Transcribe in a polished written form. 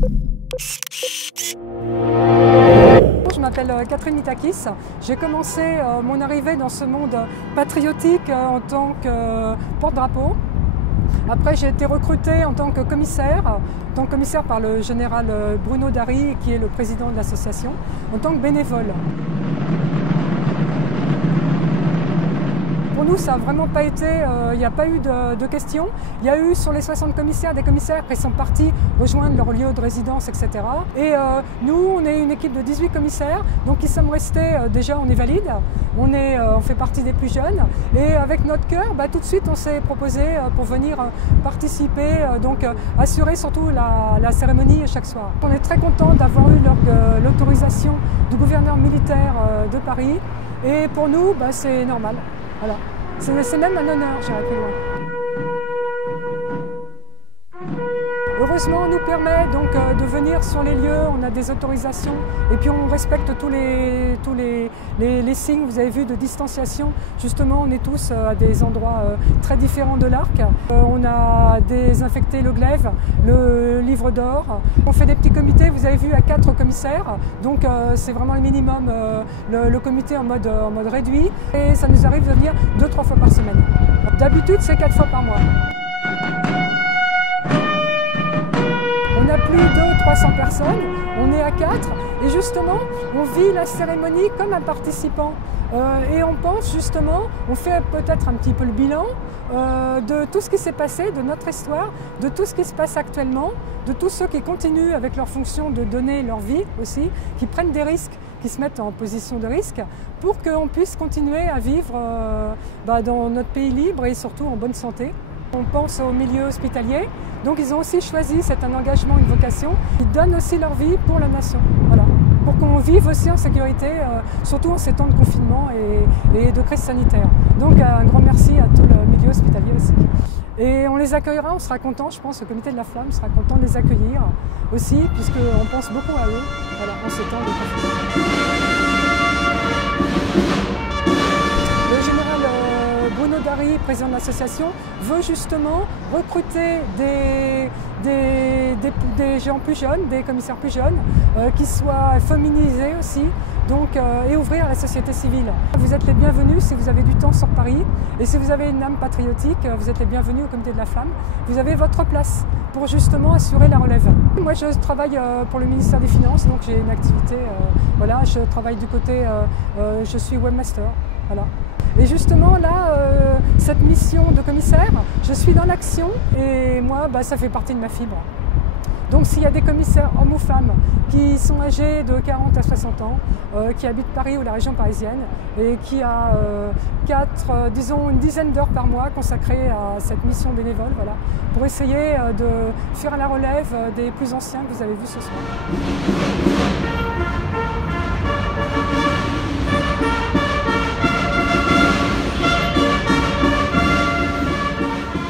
Je m'appelle Catherine Mitakis. J'ai commencé mon arrivée dans ce monde patriotique en tant que porte-drapeau. Après, j'ai été recrutée en tant que commissaire par le général Bruno Dary, qui est le président de l'association, en tant que bénévole. Pour nous, ça n'a vraiment pas été, il n'y a pas eu de questions. Il y a eu sur les 60 commissaires, des commissaires qui sont partis rejoindre leur lieu de résidence, etc. Et nous, on est une équipe de 18 commissaires, donc qui sommes restés, déjà on est valide, on fait partie des plus jeunes. Et avec notre cœur, tout de suite on s'est proposé pour venir participer, donc assurer surtout la cérémonie chaque soir. On est très content d'avoir eu l'autorisation du gouverneur militaire de Paris. Et pour nous, c'est normal. Voilà. C'est même un honneur, j'irai plus loin. Heureusement, on nous permet donc de venir sur les lieux, on a des autorisations et puis on respecte tous les signes, vous avez vu, de distanciation. Justement, on est tous à des endroits très différents de l'arc. On a désinfecté le glaive, le livre d'or. On fait des petits comités, vous avez vu, à 4 commissaires. Donc c'est vraiment le minimum, le comité en mode réduit. Et ça nous arrive de venir 2-3 fois par semaine. D'habitude, c'est 4 fois par mois. On a plus de 300 personnes, on est à 4 et justement on vit la cérémonie comme un participant et on pense justement, on fait peut-être un petit peu le bilan de tout ce qui s'est passé, de notre histoire, de tout ce qui se passe actuellement, de tous ceux qui continuent avec leur fonction de donner leur vie aussi, qui prennent des risques, qui se mettent en position de risque pour qu'on puisse continuer à vivre dans notre pays libre et surtout en bonne santé. On pense au milieu hospitalier, donc ils ont aussi choisi, c'est un engagement, une vocation, ils donnent aussi leur vie pour la nation, voilà. Pour qu'on vive aussi en sécurité, surtout en ces temps de confinement et de crise sanitaire. Donc un grand merci à tout le milieu hospitalier aussi. Et on les accueillera, on sera content, je pense, le comité de la flamme sera content de les accueillir aussi, puisqu'on pense beaucoup à eux, voilà, en ces temps de confinement. Le général Bruno Dary, président de l'association, veut justement recruter des gens plus jeunes, des commissaires plus jeunes, qui soient féminisés aussi, donc, et ouvrir à la société civile. Vous êtes les bienvenus si vous avez du temps sur Paris, et si vous avez une âme patriotique, vous êtes les bienvenus au comité de la flamme. Vous avez votre place pour justement assurer la relève. Moi je travaille pour le ministère des Finances, donc j'ai une activité, voilà, je travaille du côté, je suis webmaster, voilà. Et justement là, cette mission de commissaire, je suis dans l'action et moi ça fait partie de ma fibre. Donc s'il y a des commissaires, hommes ou femmes, qui sont âgés de 40 à 60 ans, qui habitent Paris ou la région parisienne et qui a disons une dizaine d'heures par mois consacrées à cette mission bénévole, voilà, pour essayer de faire la relève des plus anciens que vous avez vus ce soir.